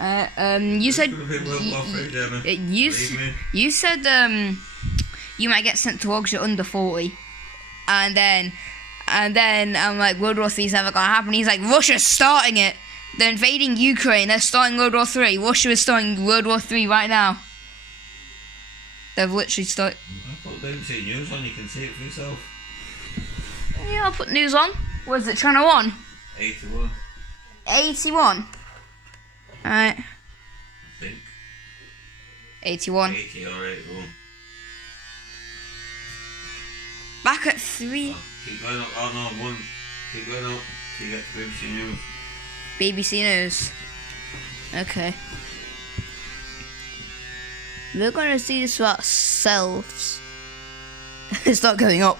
You said you said you might get sent to Augsburg under 40, and then I'm like, World War III's never gonna happen. He's like, Russia's starting it. They're invading Ukraine. They're starting World War III. Russia is starting World War III right now. They've literally started. I put BBC News on. You can see it for yourself. Yeah, I'll put news on. What is it? Channel 1. 81. 81. Alright. I think. 81. 80 or 81. Back at 3. Keep going up. Oh no, 1. Keep going up till you get to BBC News. BBC News. Okay. We're gonna see this for ourselves. It's not going up.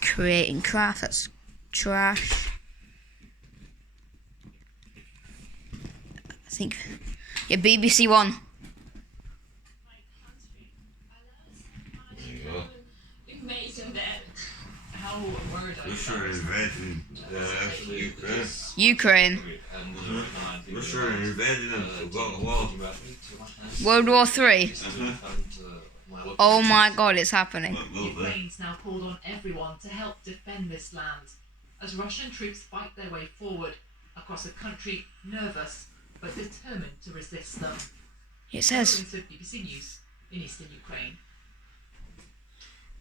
Creating craft, that's trash. I think. Yeah, BBC One. There you go. Russia invading Ukraine. Ukraine. Russia invading them. We've got a war. World War III. Oh my god, it's happening. Ukraine's now called on everyone to help defend this land as Russian troops fight their way forward across a country nervous but determined to resist them. It says. BBC News in eastern Ukraine.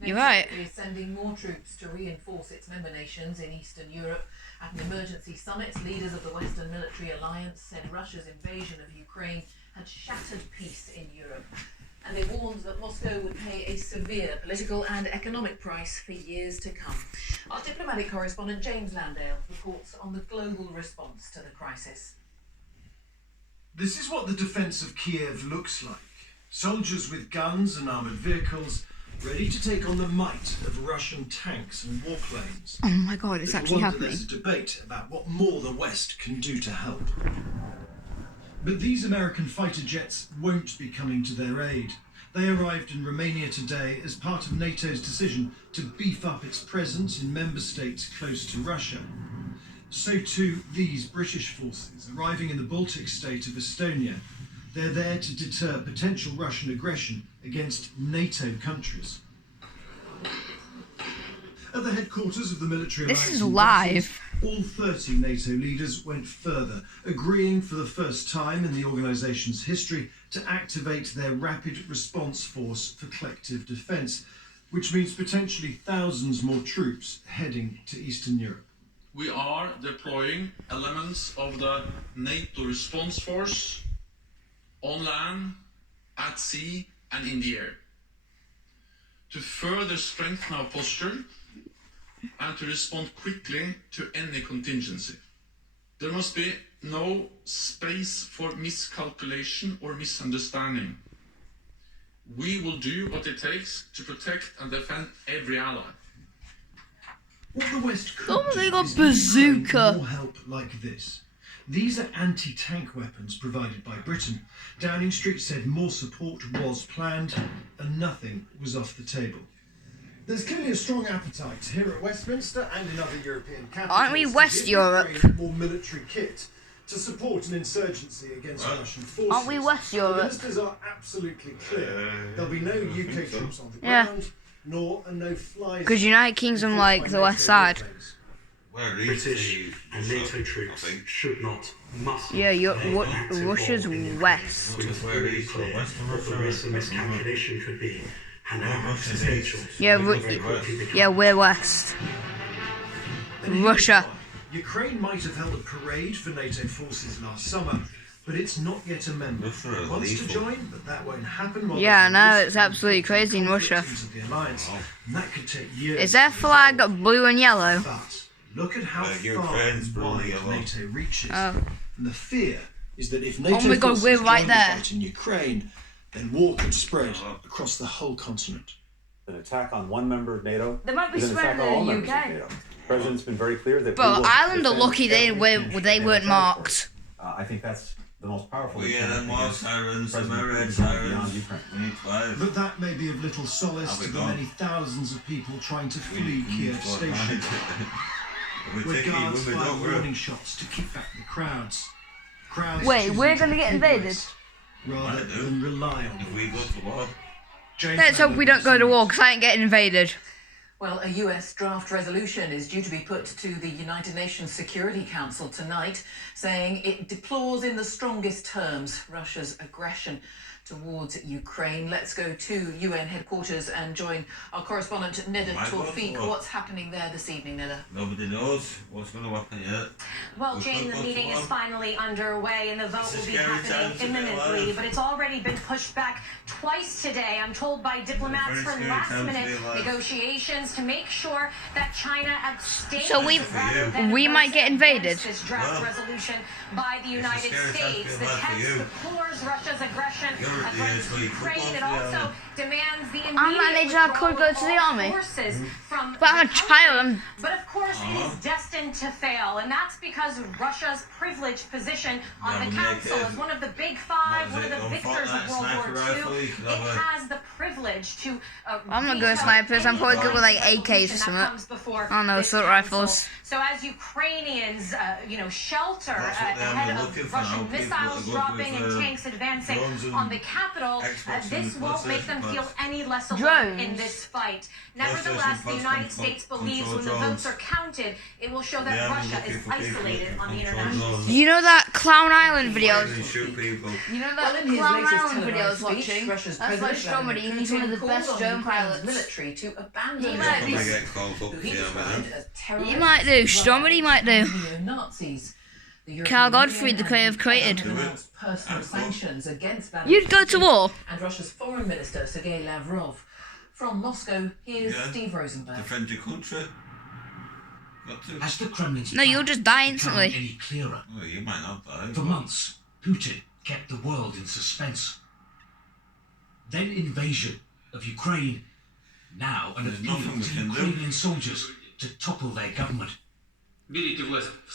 You're right. NATO is sending more troops to reinforce its member nations in Eastern Europe. At an emergency summit, leaders of the Western Military Alliance said Russia's invasion of Ukraine had shattered peace in Europe. And they warned that Moscow would pay a severe political and economic price for years to come. Our diplomatic correspondent James Landale reports on the global response to the crisis. This is what the defence of Kiev looks like. Soldiers with guns and armoured vehicles ready to take on the might of Russian tanks and warplanes. Oh my god, it's Little actually wonder happening. There's a debate about what more the West can do to help. But these American fighter jets won't be coming to their aid. They arrived in Romania today as part of NATO's decision to beef up its presence in member states close to Russia. So too these British forces arriving in the Baltic state of Estonia. They're there to deter potential Russian aggression against NATO countries. At the headquarters of the military This alliance is in live. Brussels, all 30 NATO leaders went further, agreeing for the first time in the organisation's history to activate their rapid response force for collective defence, which means potentially thousands more troops heading to Eastern Europe. We are deploying elements of the NATO response force on land, at sea and in the air to further strengthen our posture and to respond quickly to any contingency. There must be no space for miscalculation or misunderstanding. We will do what it takes to protect and defend every ally. What the West could Oh, they do got is bazooka. Ukraine more help like this. These are anti-tank weapons provided by Britain. Downing Street said more support was planned and nothing was off the table. There's clearly a strong appetite here at Westminster and in other European capitals. Aren't we West to give Europe? Ukraine more military kit to support an insurgency against Russian forces. Aren't we West Europe? The ministers are absolutely clear. There'll be no UK troops on the Yeah. ground, nor a no-fly. Because United Kingdom like the west side. Where is British and NATO troops should not, must Yeah, not Russia's west. Where is clear West what the risk of miscalculation could be and how essential. Yeah, yeah, we're west. Russia. Ukraine might have held a parade for NATO forces last summer, but it's not yet a member. Russia is Wants to lethal. join, but that won't happen. while Yeah, there's a no, risk it's of absolutely crazy in conflict Russia. into the alliance, and that could take years. Is their flag blue and yellow? But look at how far Ukraine's and blue and wide yellow. NATO reaches. Oh. And the fear is that if NATO Oh my God, forces we're right join the there. fight in Ukraine, then war could spread across the whole continent. An attack on one member of NATO They might be is an attack spreading on all in the members of UK. NATO. The President's been very clear that we But will Ireland are defend lucky they every were inch they of weren't their marked. territory. I think that's the most powerful. Well, yeah, deterrent them war against sirens, some President air raid Putin sirens. beyond Ukraine. We need 5. But that may be of little solace Have we to the gone? many thousands of people trying to We flee need Kiev to go station, We where take it guards when we fire don't warning work. shots to keep back the crowds. Crowds Wait, choosing we're to gonna get head invaded? west rather Might do. than rely on If the we go to war. James Let's hope we don't go to war, because I ain't getting invaded. Well, a US draft resolution is due to be put to the United Nations Security Council tonight, saying it deplores in the strongest terms Russia's aggression towards Ukraine. Let's go to UN headquarters and join our correspondent Nida My God, Tawfiq. what? What's happening there this evening, Nida? Nobody knows what's going to happen yet. Well, We Jane, could the go to meeting is war. finally underway and the vote It's a will be scary time happening to be imminently, alive. but it's already been pushed back twice today, I'm told, by diplomats very for scary time to last-minute be alive. negotiations to make sure that China abstains So we might get invaded. This draft Well, resolution by the a United scary time to be States. The alive for text you. deplores Russia's aggression You're at the against age where you could Ukraine. go It to the also army. demands the I'm not an immediate age where I could go withdrawal to the of all army. forces from But I'm the a child, country. I'm- But of course, it is destined to fail, and that's because Russia's privileged position on Yeah, the but make council it- as one of the big five, what one is of it, the on victors of Fortnite, World War sniper rifle, II. you can It have a- has the privilege to. I'm not good at veto snipers, I'm any probably good with, like, resolution AKs or that something. comes before I don't know, this assault council. rifles. So as Ukrainians, shelter That's what they're ahead looking of for now, Russian people missiles that go dropping with, and tanks advancing drones and on the capital, Xbox this and won't make them PlayStation feel pads. any less alone Drones? in this fight. PlayStation Nevertheless, the pads United control- States believes control when the drones. votes are counted, it will show The that army's Russia looking is for people that isolated can on the control international drones. You know that Clown Island Fire videos? and shoot people. You know Well, that in his Clown latest Island video I was televised speech, watching? Russia's That's why President Vladimir Stromedy, he's one of the Putin best called on drone Ukraine's pilots. military to abandon He the might be- They Donbass, get called up who to he the army, described then. as terrorists, He might do, Stromedy might do. Neo-Nazis. The Cal European Godfrey, Union the creator of and Created. Ukraine announced personal I'd go. sanctions against Vladimir You'd go to Putin war. and Russia's Foreign Minister Sergei Lavrov. From Moscow, here's Yeah. Steve Rosenberg. Defend your country. Got to. As the Kremlin's No, you'll plan just die become instantly. any clearer, Well, you might not die. for months, Putin kept the world in suspense. Then invasion of Ukraine. Now an There's appeal nothing we to can do. Ukrainian soldiers to topple their government.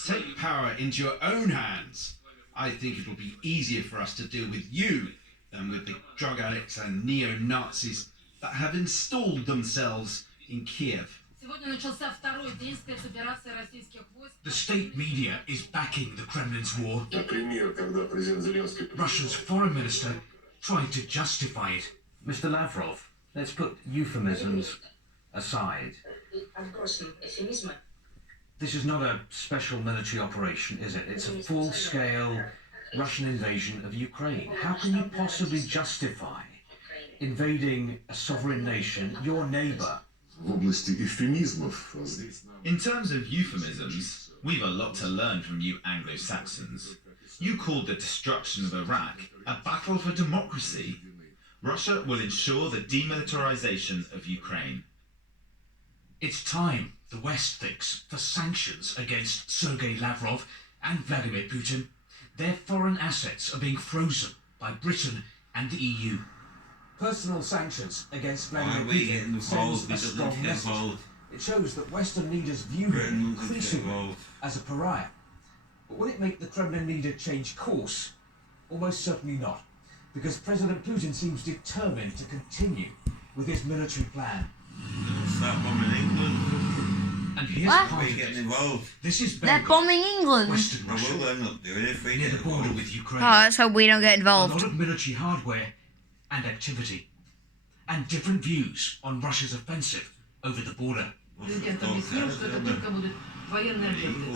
Take power into your own hands. I think it'll be easier for us to deal with you than with the drug addicts and neo-Nazis that have installed themselves in Kiev. The state media is backing the Kremlin's war. Russia's foreign minister tried to justify it. Mr. Lavrov, let's put euphemisms aside. This is not a special military operation, is it? It's a full-scale Russian invasion of Ukraine. How can you possibly justify invading a sovereign nation, your neighbor? In terms of euphemisms, we've a lot to learn from you Anglo-Saxons. You called the destruction of Iraq a battle for democracy. Russia will ensure the demilitarization of Ukraine. It's time, the West thinks, for sanctions against Sergei Lavrov and Vladimir Putin. Their foreign assets are being frozen by Britain and the EU. Personal sanctions against Why Vladimir are we getting Putin involved? sends We a don't need strong to get message. involved. It shows that Western leaders view Britain him needs to get increasingly involved. as a pariah. But will it make the Kremlin leader change course? Almost certainly not, because President Putin seems determined to continue with his military plan. Start bombing England. And here's What? part We're of getting it. involved. This is They're Belgorod, bombing England. Western Well, Russia, we'll end up doing it if we near get the border involved. with Ukraine. Oh, let's hope we don't get A lot involved. of military hardware and activity, and different views on Russia's offensive over the border.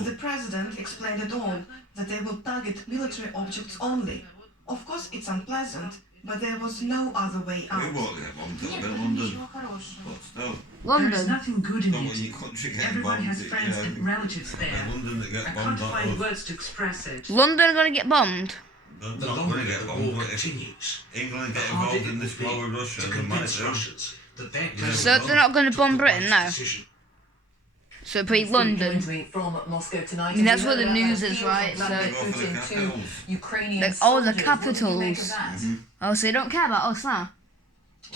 The president explained it all, that they will target military objects only. Of course, it's unpleasant, but there was no other way We out. won't get bombed up in London. But still, There's London. nothing good in don't want it. your country getting Everyone bombed. has friends yeah, and relatives there. London that get I bombed, can't not find us. words to express it. London gonna get bombed. Don't- The not longer gonna get the bombed, war but if continues, England the get harder involved it in this will war with be Russia, to they might convince do. Russians that their Yeah. president So they're not gonna bomb took the Britain right now. decision. So pretty Steve London. joins me from Moscow tonight. I mean, that's We where the heard about news that is, appeal right? from Vladimir So- Go for the Putin to capitals. Ukrainian Like, oh, the soldiers. What do you make capitals. of that? Oh, so you don't care about us now?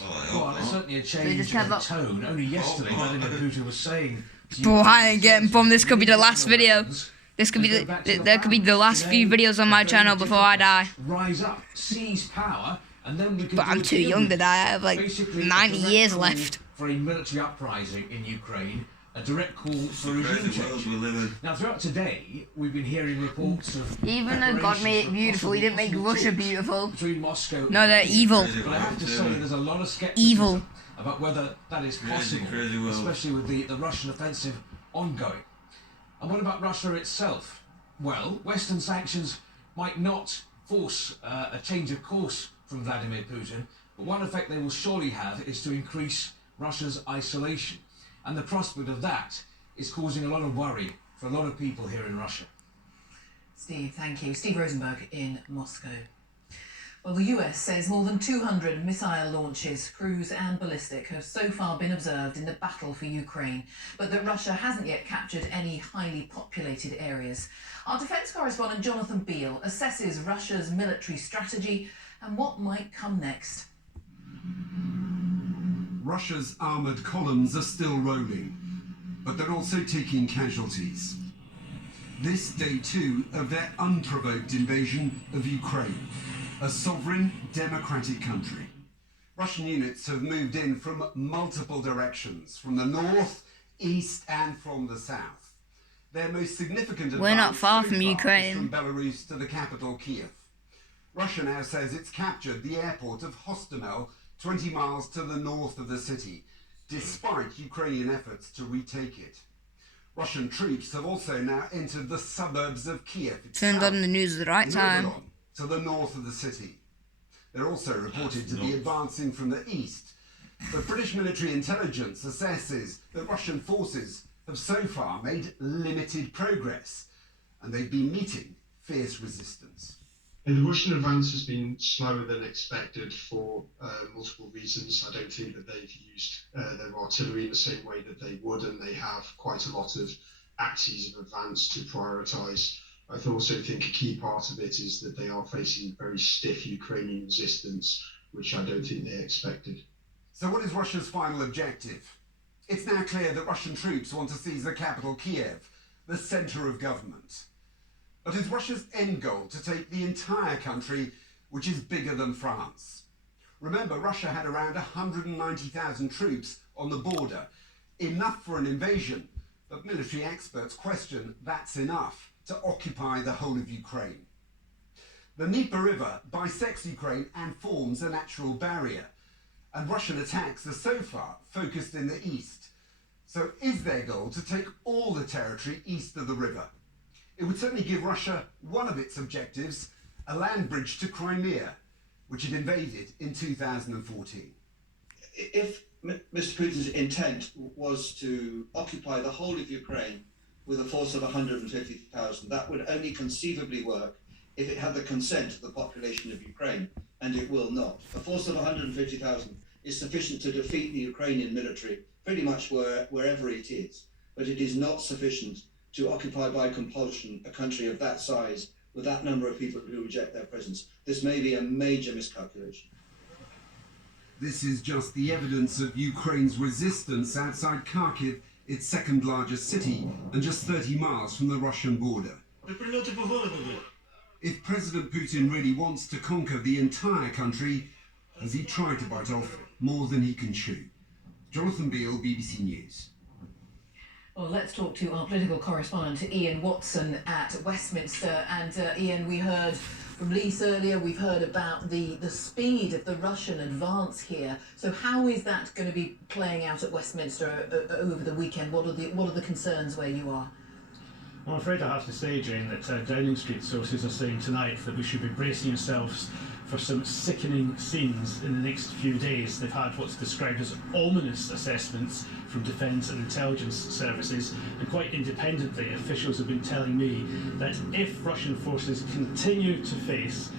Well, I Well, hope there's not. certainly a they change just in have the that- tone. Only yesterday, Oh, Vladimir oh. Putin was saying... to Bro, I Ukrainian ain't getting bombed. This could be the last Ukrainian video. weapons, This could be and go back to the, your there could be the families. last few Today, videos on my a very channel before I die. different Rise up, seize power, and then we can But do I'm a too deal young with to it. die. I have like Basically, a 90 direct years call left. for a military uprising in Ukraine a direct call for It's a regime crazy world change. we live in. Now, throughout today, we've been hearing reports of Even though God made it preparations for beautiful, he didn't make possible Russia talks beautiful. between Moscow No, and they're Kiev. evil. But I have to say, there's a lot of skepticism Evil. about whether that is possible, crazy world. especially with the Russian offensive ongoing. And what about Russia itself? Well, Western sanctions might not force a change of course from Vladimir Putin, but one effect they will surely have is to increase Russia's isolation. And the prospect of that is causing a lot of worry for a lot of people here in Russia. Steve, thank you. Steve Rosenberg in Moscow. Well, the US says more than 200 missile launches, cruise and ballistic, have so far been observed in the battle for Ukraine, but that Russia hasn't yet captured any highly populated areas. Our defence correspondent Jonathan Beale assesses Russia's military strategy and what might come next. Russia's armoured columns are still rolling, but they're also taking casualties. This day two of their unprovoked invasion of Ukraine, a sovereign democratic country. Russian units have moved in from multiple directions, from the north, east and from the south. Their most significant We're not advance far so from far is Ukraine. from Belarus to the capital Kiev. Russia now says it's captured the airport of Hostomel, 20 miles to the north of the city, despite Ukrainian efforts to retake it. Russian troops have also now entered the suburbs of Kiev Turned on the news at the right in time. Obolon, to the north of the city. They're also reported to be advancing from the east. But British military intelligence assesses that Russian forces have so far made limited progress, and they've been meeting fierce resistance. And the Russian advance has been slower than expected for multiple reasons. I don't think that they've used their artillery in the same way that they would, and they have quite a lot of axes of advance to prioritise. I also think a key part of it is that they are facing very stiff Ukrainian resistance, which I don't think they expected. So what is Russia's final objective? It's now clear that Russian troops want to seize the capital Kiev, the centre of government. But is Russia's end goal to take the entire country, which is bigger than France? Remember, Russia had around 190,000 troops on the border, enough for an invasion, but military experts question that's enough to occupy the whole of Ukraine. The Dnieper River bisects Ukraine and forms a natural barrier, and Russian attacks are so far focused in the east. So is their goal to take all the territory east of the river? It would certainly give Russia one of its objectives, a land bridge to Crimea, which it invaded in 2014. If Mr. Putin's intent was to occupy the whole of Ukraine with a force of 150,000, that would only conceivably work if it had the consent of the population of Ukraine, and it will not. A force of 150,000 is sufficient to defeat the Ukrainian military pretty much wherever it is, but it is not sufficient to occupy by compulsion a country of that size with that number of people who reject their presence. This may be a major miscalculation. This is just the evidence of Ukraine's resistance outside Kharkiv, its second largest city, and just 30 miles from the Russian border. If President Putin really wants to conquer the entire country, has he tried to bite off more than he can chew? Jonathan Beale, BBC News. Well, let's talk to our political correspondent, Ian Watson at Westminster. And Ian, we heard from Lise earlier, we've heard about the speed of the Russian advance here. So how is that going to be playing out at Westminster over the weekend? What are the concerns where you are? I'm afraid I have to say, Jane, that Downing Street sources are saying tonight that we should be bracing ourselves for some sickening scenes in the next few days. They've had what's described as ominous assessments from defence and intelligence services, and quite independently, officials have been telling me that if Russian forces continue to face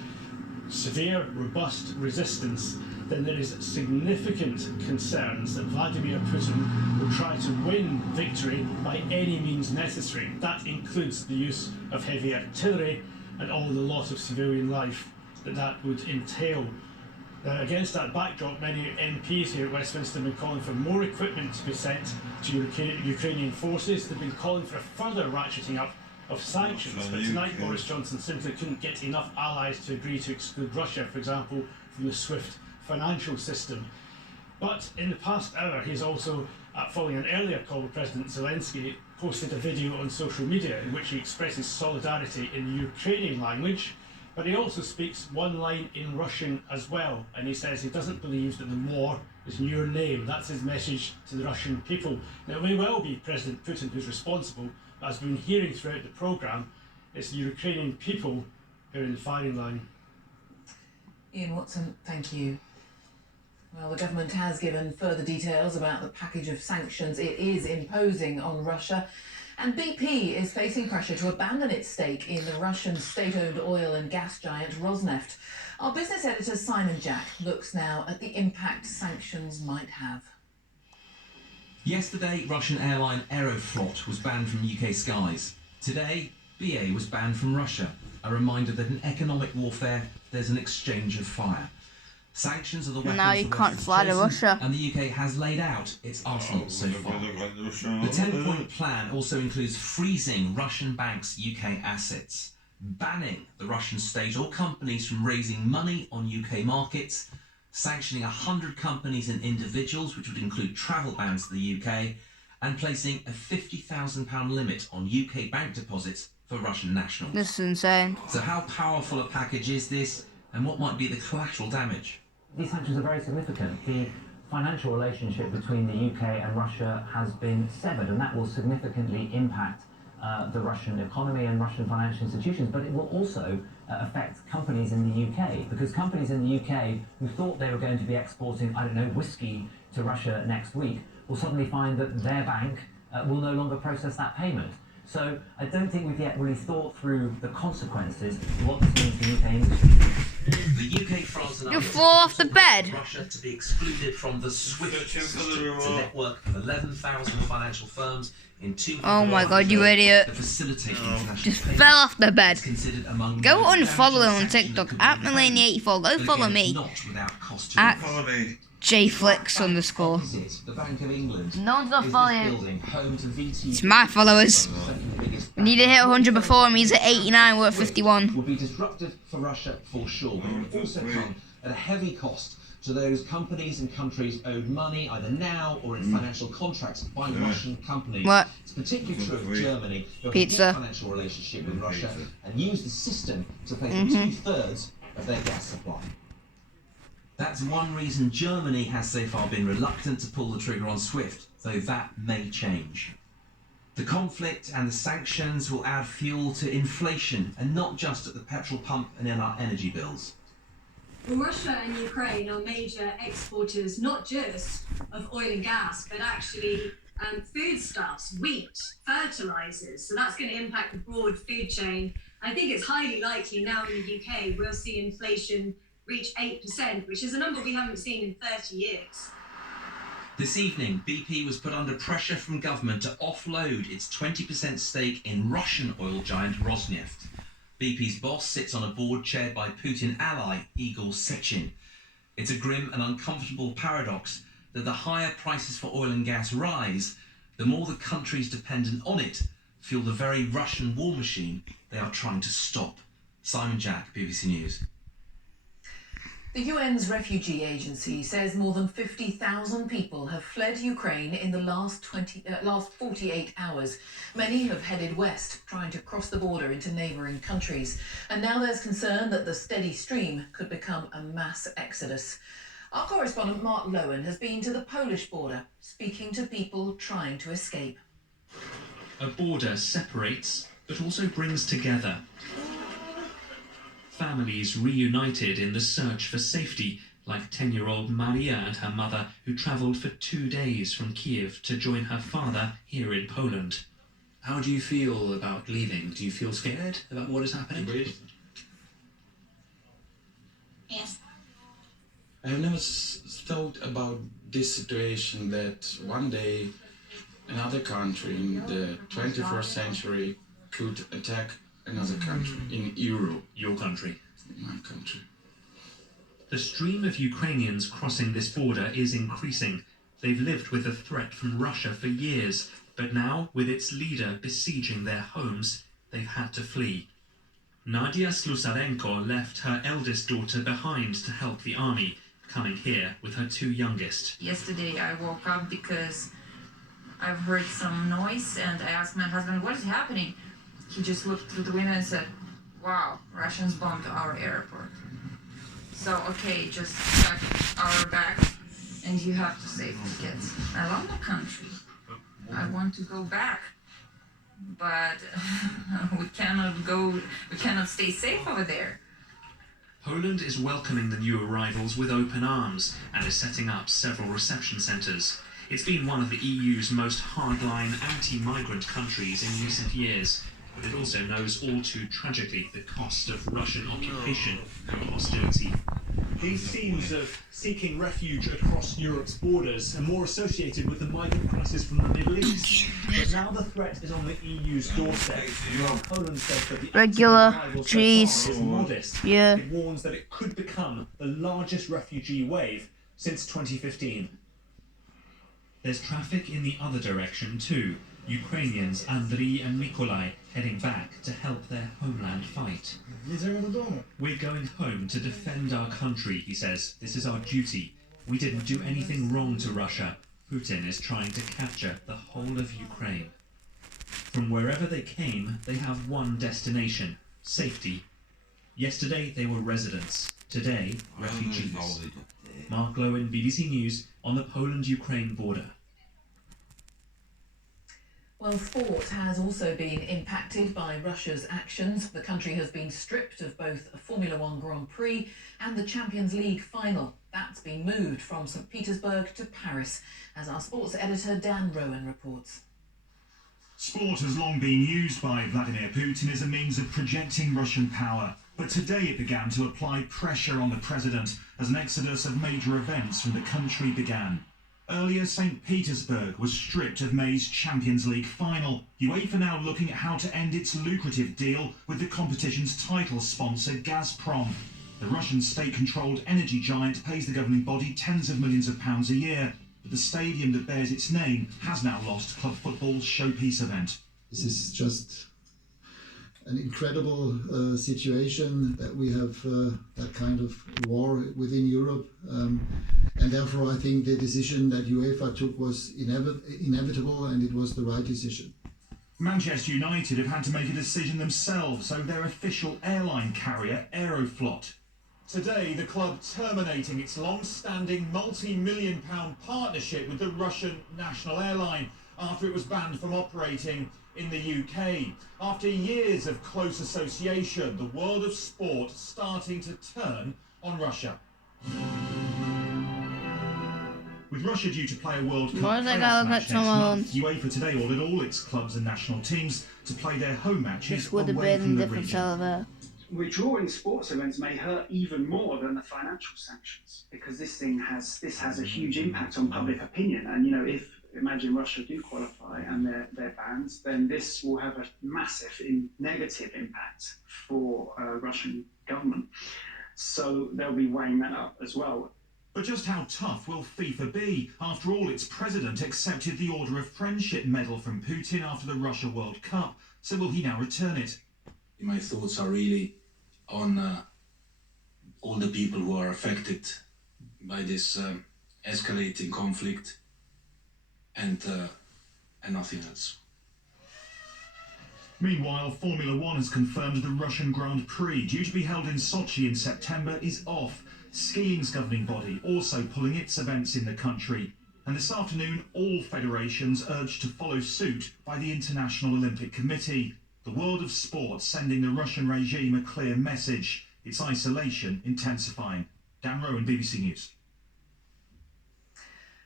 severe, robust resistance, then there is significant concerns that Vladimir Putin will try to win victory by any means necessary. That includes the use of heavy artillery and all the loss of civilian life that would entail. Against that backdrop, many MPs here at Westminster have been calling for more equipment to be sent to Ukrainian forces. They've been calling for a further ratcheting up of sanctions, but tonight Boris Johnson simply couldn't get enough allies to agree to exclude Russia, for example, from the SWIFT financial system. But in the past hour, he's also following an earlier call, President Zelensky posted a video on social media in which he expresses solidarity in the Ukrainian language, but he also speaks one line in Russian as well, and he says he doesn't believe that the war is in your name. That's his message to the Russian people. Now, it may well be President Putin who's responsible, but as we've been hearing throughout the programme, it's the Ukrainian people who are in the firing line. Ian Watson, thank you. Well, the government has given further details about the package of sanctions it is imposing on Russia. And BP is facing pressure to abandon its stake in the Russian state-owned oil and gas giant Rosneft. Our business editor Simon Jack looks now at the impact sanctions might have. Yesterday, Russian airline Aeroflot was banned from UK skies. Today, BA was banned from Russia. A reminder that in economic warfare, there's an exchange of fire. Sanctions are the weapons now you can't fly to Russia. And the UK has laid out its arsenal so far. The 10-point plan also includes freezing Russian banks' UK assets, banning the Russian state or companies from raising money on UK markets, sanctioning 100 companies and individuals, which would include travel bans to the UK, and placing a £50,000 limit on UK bank deposits for Russian nationals. This is insane. So how powerful a package is this, and what might be the collateral damage? These sanctions are very significant. The financial relationship between the UK and Russia has been severed, and that will significantly impact the Russian economy and Russian financial institutions, but it will also affect companies in the UK, because companies in the UK who thought they were going to be exporting, I don't know, whiskey to Russia next week will suddenly find that their bank will no longer process that payment. So I don't think we've yet really thought through the consequences of what this means for UK industry. The UK, France and You others fall off the bed. Russia to be excluded from the SWIFT system. It's a network of 11,000 financial firms in 200 Oh my god, you idiot. that facilitate international Just payments. fell off the bed. It's considered among Go the most unfollow damaging on TikTok sanctions at that we can Millennia84. Go But follow again, me it's not without cost to at the JFlix underscore. The Bank of England No one's gonna is follow this you. building home to VT. It's my followers. We need to hit 100 before him. He's at 89. We're at 51. Would be disruptive for Russia for sure, but it would also come at a heavy cost to those companies and countries owed money either now or in financial contracts by Russian companies. What? It's particularly true of Germany, who have Pizza. a deep financial relationship with Russia and use the system to pay for 2/3 of their gas supply. That's one reason Germany has so far been reluctant to pull the trigger on SWIFT, though that may change. The conflict and the sanctions will add fuel to inflation, and not just at the petrol pump and in our energy bills. Well, Russia and Ukraine are major exporters, not just of oil and gas, but actually foodstuffs, wheat, fertilizers. So that's going to impact the broad food chain. I think it's highly likely now in the UK we'll see inflation reach 8%, which is a number we haven't seen in 30 years. This evening, BP was put under pressure from government to offload its 20% stake in Russian oil giant Rosneft. BP's boss sits on a board chaired by Putin ally Igor Sechin. It's a grim and uncomfortable paradox that the higher prices for oil and gas rise, the more the countries dependent on it fuel the very Russian war machine they are trying to stop. Simon Jack, BBC News. The UN's refugee agency says more than 50,000 people have fled Ukraine in the last 48 hours. Many have headed west, trying to cross the border into neighbouring countries. And now there's concern that the steady stream could become a mass exodus. Our correspondent Mark Lowen has been to the Polish border, speaking to people trying to escape. A border separates, but also brings together. Families reunited in the search for safety, like 10-year-old Maria and her mother, who travelled for 2 days from Kiev to join her father here in Poland. How do you feel about leaving? Do you feel scared about what is happening? Yes. I have never thought about this situation that one day another country in the 21st century could attack another country in Europe. Your country? My country. The stream of Ukrainians crossing this border is increasing. They've lived with the threat from Russia for years, but now, with its leader besieging their homes, they've had to flee. Nadia Slusarenko left her eldest daughter behind to help the army, coming here with her two youngest. Yesterday I woke up because I've heard some noise, and I asked my husband, what is happening? He just looked through the window and said, wow, Russians bombed our airport. So, okay, just pack our bags, and you have to save the kids. I love my country. I want to go back. But we cannot stay safe over there. Poland is welcoming the new arrivals with open arms and is setting up several reception centres. It's been one of the EU's most hardline anti-migrant countries in recent years, but it also knows all too tragically the cost of Russian occupation and hostility. These scenes of seeking refuge across Europe's borders are more associated with the migrant crisis from the Middle East. But now the threat is on the EU's doorstep. Poland says that the Regular arrival so cheese. far is modest. Yeah. It warns that it could become the largest refugee wave since 2015. There's traffic in the other direction too. Ukrainians Andriy and Mykolai heading back to help their homeland fight. We're going home to defend our country, he says. This is our duty. We didn't do anything wrong to Russia. Putin is trying to capture the whole of Ukraine. From wherever they came, they have one destination: safety. Yesterday they were residents. Today, refugees. Mark Lowen, BBC News, on the Poland-Ukraine border. Well, sport has also been impacted by Russia's actions. The country has been stripped of both a Formula One Grand Prix and the Champions League final. That's been moved from St. Petersburg to Paris, as our sports editor Dan Rowan reports. Sport has long been used by Vladimir Putin as a means of projecting Russian power. But today it began to apply pressure on the president as an exodus of major events from the country began. Earlier, St. Petersburg was stripped of May's Champions League final. UEFA now looking at how to end its lucrative deal with the competition's title sponsor, Gazprom. The Russian state-controlled energy giant pays the governing body tens of millions of pounds a year, but the stadium that bears its name has now lost club football's showpiece event. This is just an incredible situation that we have that kind of war within Europe. And therefore, I think the decision that UEFA took was inevitable, and it was the right decision. Manchester United have had to make a decision themselves over their official airline carrier, Aeroflot. Today, the club terminating its long-standing multi-million-pound partnership with the Russian national airline after it was banned from operating in the UK. After years of close association, the world of sport starting to turn on Russia. With Russia due to play a World Cup Why does that playoff guy look match like next someone? month, UEFA today ordered all its clubs and national teams to play their home matches This would have away been from the different region. over. Withdrawing sports events may hurt even more than the financial sanctions, because this has a huge impact on public opinion. And if imagine Russia do qualify and they're banned, then this will have a massive negative impact for Russian government. So they'll be weighing that up as well. But just how tough will FIFA be? After all, its president accepted the Order of Friendship medal from Putin after the Russia World Cup. So will he now return it? My thoughts are really on all the people who are affected by this escalating conflict, and nothing else. Meanwhile, Formula One has confirmed the Russian Grand Prix, due to be held in Sochi in September, is off. Skiing's governing body also pulling its events in the country. And this afternoon, all federations urged to follow suit by the International Olympic Committee. The world of sport sending the Russian regime a clear message. Its isolation intensifying. Dan Rowan, BBC News.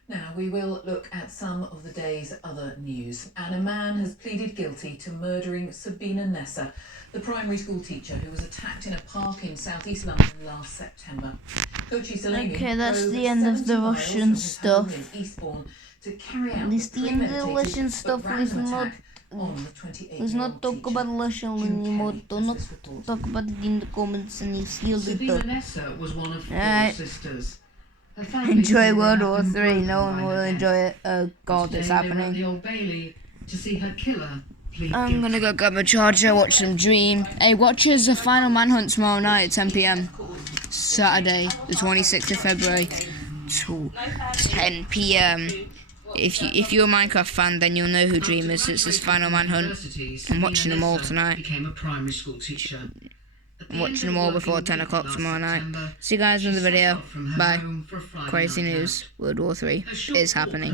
Now we will look at some of the day's other news. And a man has pleaded guilty to murdering Sabina Nessa, the primary school teacher who was attacked in a park in southeast London last September. Kochi Salemi Okay, that's drove the end of 70 the miles Russian from his home stuff. in Eastbourne to carry out This the end of the premeditated Russian but stuff. random attack on the 28-year-old Let's not talk teacher. about Russia anymore. Do not talk about it in the comments and you seal it Sabina up. Nessa was one of four Alright. sisters. Her family Enjoy said World they War had been III. broken No one by will her enjoy death. it. Oh God, it's Today they were at happening. the Old Bailey to see her killer plead I'm guilty. gonna go grab my charger, watch some Dream. Hey, watch us the final manhunt tomorrow night at 10 PM. Saturday, the 26th of February, to 10 PM. If you're a Minecraft fan, then you'll know who Dream is. It's his Final Manhunt. I'm watching them all tonight. Became a primary school teacher. I'm watching them all before 10 o'clock tomorrow night. See you guys in the video. Bye. Crazy news. World War III is happening.